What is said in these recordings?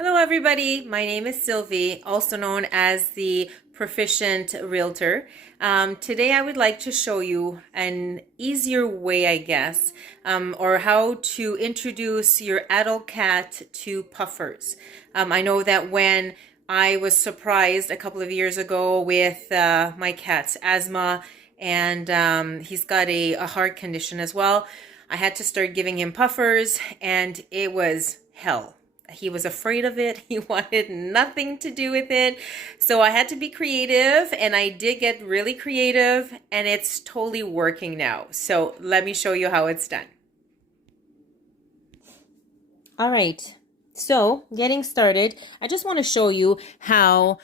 Hello everybody, my name is Sylvie, also known as the Proficient Realtor. Today I would like to show you an easier way, I guess, or how to introduce your adult cat to puffers. I know that when I was surprised a couple of years ago with my cat's asthma, and he's got a heart condition as well, I had to start giving him puffers, and it was hell. He was afraid of it. He wanted nothing to do with it. So I had to be creative, and I did get really creative, and it's totally working now. So let me show you how it's done. All right. So getting started, I just want to show you how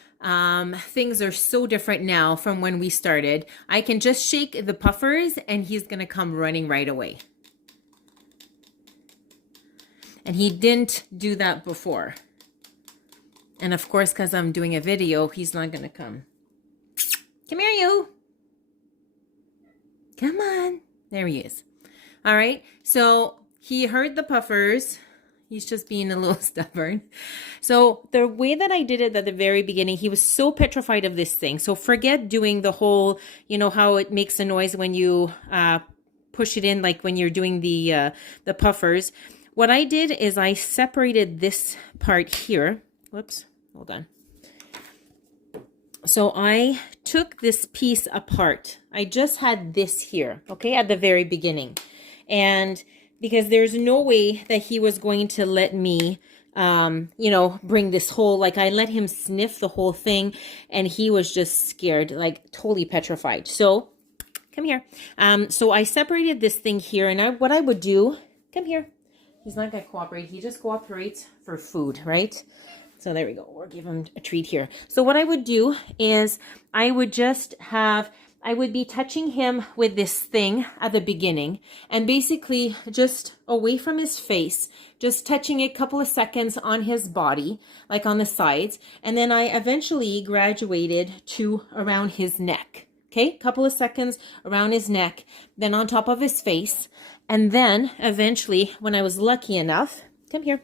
things are so different now from when we started. I can just shake the puffers, and he's going to come running right away. And he didn't do that before. And of course, because I'm doing a video, he's not going to come. Come here, you. Come on. There he is. All right. So he heard the puffers. He's just being a little stubborn. So the way that I did it at the very beginning, he was so petrified of this thing. So forget doing the whole, you know, how it makes a noise when you push it in, like when you're doing the puffers. What I did is I separated this part here. Whoops, hold on. So I took this piece apart. I just had this here, okay, at the very beginning. And because there's no way that he was going to let me, you know, bring this whole, like I let him sniff the whole thing, and he was just scared, like totally petrified. So come here. So I separated this thing here, and what I would do, come here. He's not going to cooperate. He just cooperates for food, right? So there we go. We'll give him a treat here. So what I would do is I would be touching him with this thing at the beginning, and basically just away from his face, just touching a couple of seconds on his body, like on the sides. And then I eventually graduated to around his neck. Okay, couple of seconds around his neck, then on top of his face. And then eventually, when I was lucky enough, come here,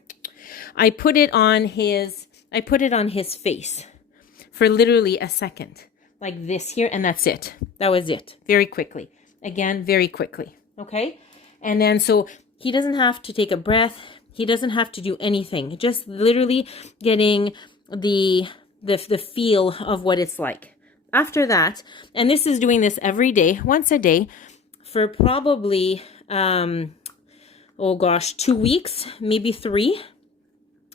I put it on his face for literally a second, like this here, and that's it. That was it. Very quickly. Again, very quickly. Okay? And then so he doesn't have to take a breath. He doesn't have to do anything. Just literally getting the feel of what it's like. After that, and this is doing this every day, once a day, for probably, 2 weeks, maybe 3.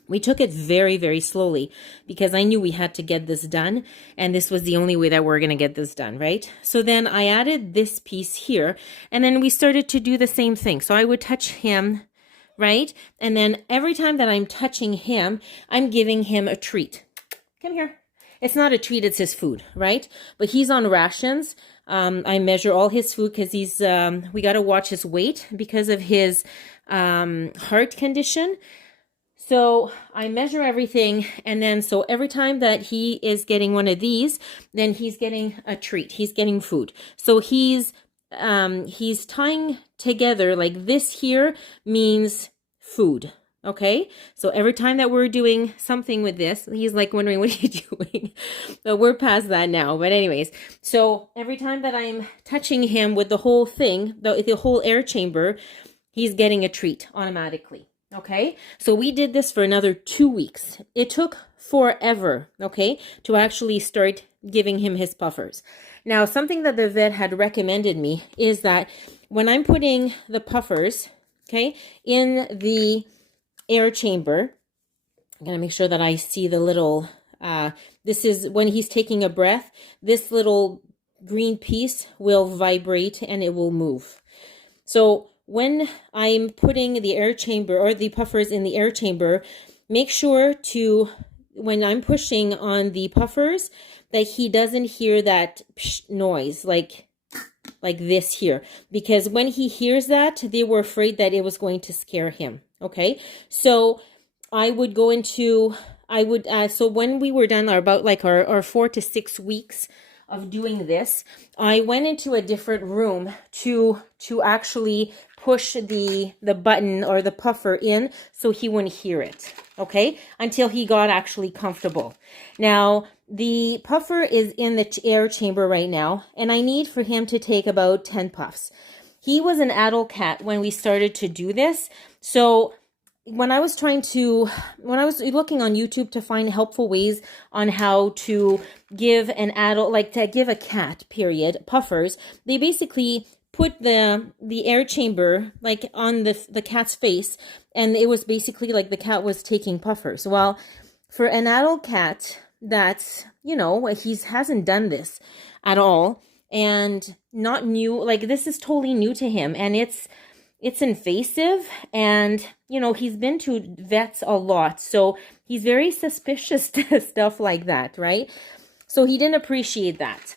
We took it very, very slowly because I knew we had to get this done, and this was the only way that we're going to get this done, right? So then I added this piece here, and then we started to do the same thing. So I would touch him, right? And then every time that I'm touching him, I'm giving him a treat. Come here. It's not a treat, it's his food, right? But he's on rations. I measure all his food because he's, we got to watch his weight because of his heart condition. So I measure everything, and then so every time that he is getting one of these, then he's getting a treat. He's getting food. So he's tying together, like this here means food. Okay, so every time that we're doing something with this, he's like wondering, what are you doing? But we're past that now. But anyways, so every time that I'm touching him with the whole thing, the whole air chamber, he's getting a treat automatically. Okay, so we did this for another 2 weeks. It took forever, okay, to actually start giving him his puffers. Now, something that the vet had recommended me is that when I'm putting the puffers, okay, in the air chamber, I'm going to make sure that I see the little, this is when he's taking a breath, this little green piece will vibrate and it will move. So when I'm putting the air chamber or the puffers in the air chamber, make sure to, when I'm pushing on the puffers, that he doesn't hear that noise, like this here, because when he hears that, they were afraid that it was going to scare him. Okay, so I would go into, so when we were done about like our 4 to 6 weeks of doing this, I went into a different room to actually push the button or the puffer in so he wouldn't hear it. okay, until he got actually comfortable. Now, the puffer is in the air chamber right now, and I need for him to take about 10 puffs. He was an adult cat when we started to do this, so when I was looking on YouTube to find helpful ways on how to give an adult, like to give a cat, period, puffers, they basically put the air chamber like on the cat's face, and it was basically like the cat was taking puffers. Well, for an adult cat that's, you know, he hasn't done this at all and not new, like this is totally new to him, and it's invasive, and you know, he's been to vets a lot, so he's very suspicious to stuff like that, right? So he didn't appreciate that.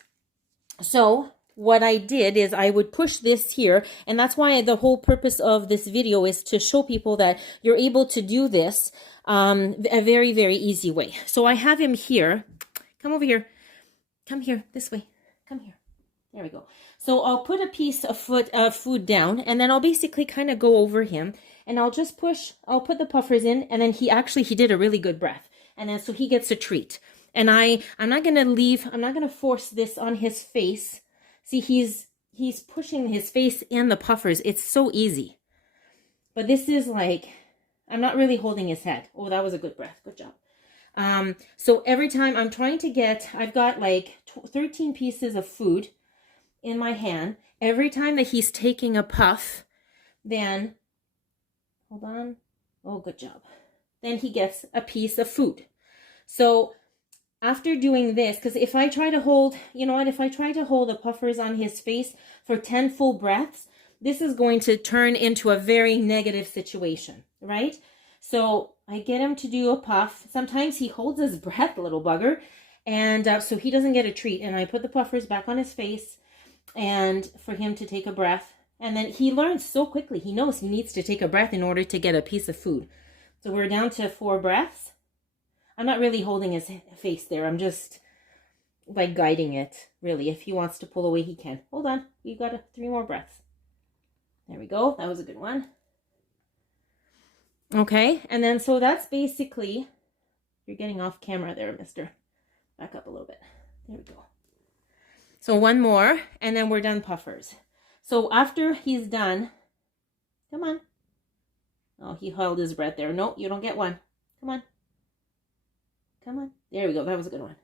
So what I did is I would push this here, and that's why the whole purpose of this video is to show people that you're able to do this a very, very easy way. So I have him here. Come over here. Come here, this way. Come here. There we go. So I'll put a piece of food down, and then I'll basically kind of go over him, and I'll just push, I'll put the puffers in, and then he did a really good breath. And then so he gets a treat. And I'm not going to force this on his face. See, he's pushing his face and the puffers. It's so easy. But this is like, I'm not really holding his head. Oh, that was a good breath. Good job. So every time I'm trying to get, I've got like 13 pieces of food in my hand. Every time that he's taking a puff, then, hold on. Oh, good job. Then he gets a piece of food. So after doing this, because if I try to hold, you know what, if I try to hold the puffers on his face for 10 full breaths, this is going to turn into a very negative situation, right? So I get him to do a puff. Sometimes he holds his breath, little bugger, and so he doesn't get a treat. And I put the puffers back on his face and for him to take a breath. And then he learns so quickly. He knows he needs to take a breath in order to get a piece of food. So we're down to 4 breaths. I'm not really holding his face there. I'm just like guiding it, really. If he wants to pull away, he can. Hold on. We've got 3 more breaths. There we go. That was a good one. Okay. And then so that's basically, you're getting off camera there, mister. Back up a little bit. There we go. So 1 more, and then we're done puffers. So after he's done, come on. Oh, he held his breath there. No, you don't get one. Come on. Come on. There we go. That was a good one.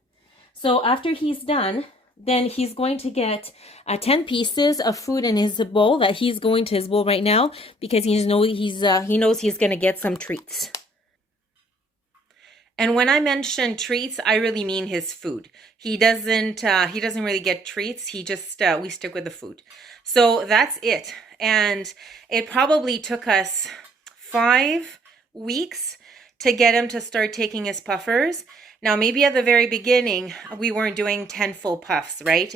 So after he's done, then he's going to get 10 pieces of food in his bowl that he's going to his bowl right now because he knows he's going to get some treats. And when I mention treats, I really mean his food. He doesn't really get treats. He just, we stick with the food. So that's it. And it probably took us 5 weeks to get him to start taking his puffers. Now, maybe at the very beginning, we weren't doing 10 full puffs, right?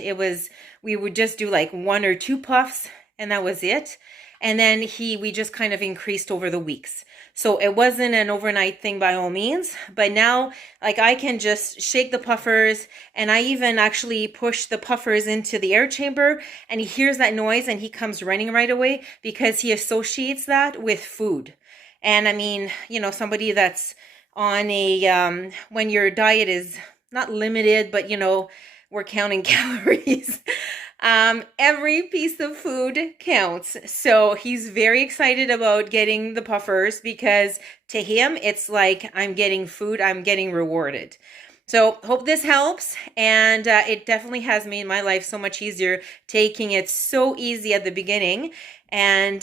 We would just do like 1 or 2 puffs, and that was it. And then we just kind of increased over the weeks. So it wasn't an overnight thing by all means, but now like I can just shake the puffers, and I even actually push the puffers into the air chamber, and he hears that noise and he comes running right away because he associates that with food. And I mean, you know, somebody that's on a, when your diet is not limited, but you know, we're counting calories. Every piece of food counts. So he's very excited about getting the puffers because to him, it's like, I'm getting food, I'm getting rewarded. So hope this helps. And it definitely has made my life so much easier, taking it so easy at the beginning. And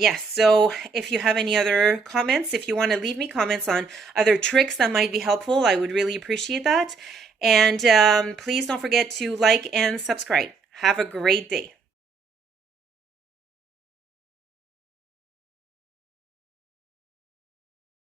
yes, so if you have any other comments, if you want to leave me comments on other tricks that might be helpful, I would really appreciate that. And please don't forget to like and subscribe. Have a great day.